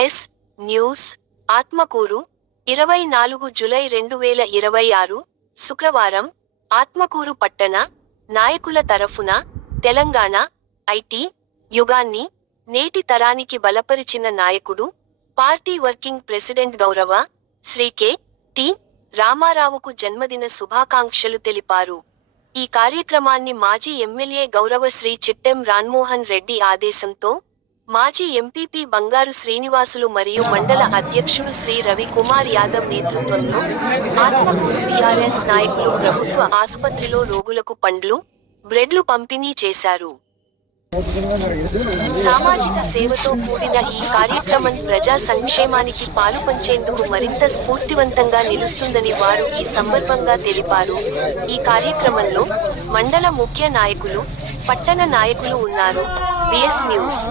Yes news Atmakur 24 July 2026 శుక్రవారం ఆత్మకూరు పట్టణ నాయకుల తరఫున తెలంగాణ ఐటీ యుగాన్ని నేటి తరానికి బలపరిచిన నాయకుడు పార్టీ వర్కింగ్ ప్రెసిడెంట్ గౌరవ శ్రీ కె.టి. రామారావుకు జన్మదిన శుభాకాంక్షలు తెలిపారు. ఈ కార్యక్రమాన్ని మాజీ ఎమ్మెల్యే గౌరవ శ్రీ చిట్టెం రామ్మోహన్ రెడ్డి ఆదేశంతో మాజీ ఎంపీపీ బంగారు శ్రీనివాసులు మరియు మండల అధ్యక్షుడు శ్రీ రవి కుమార్ యాదవ్ నేతృత్వంలో ఆత్మకూరు టీఆర్ఎస్ నాయకులు ప్రభుత్వ ఆసుపత్రిలో రోగులకు పండ్లు, బ్రెడ్లు పంపిణీ చేశారు. సామాజిక సేవతో కూడిన ఈ కార్యక్రమం ప్రజా సంక్షేమానికి పాలుపంచేందుకు మరింత స్ఫూర్తివంతంగా నిలుస్తుందని వారు ఈ సందర్భంగా తెలిపారు. ఈ కార్యక్రమంలో మండల ముఖ్య నాయకులు, పట్టణ నాయకులు ఉన్నారు. BS news.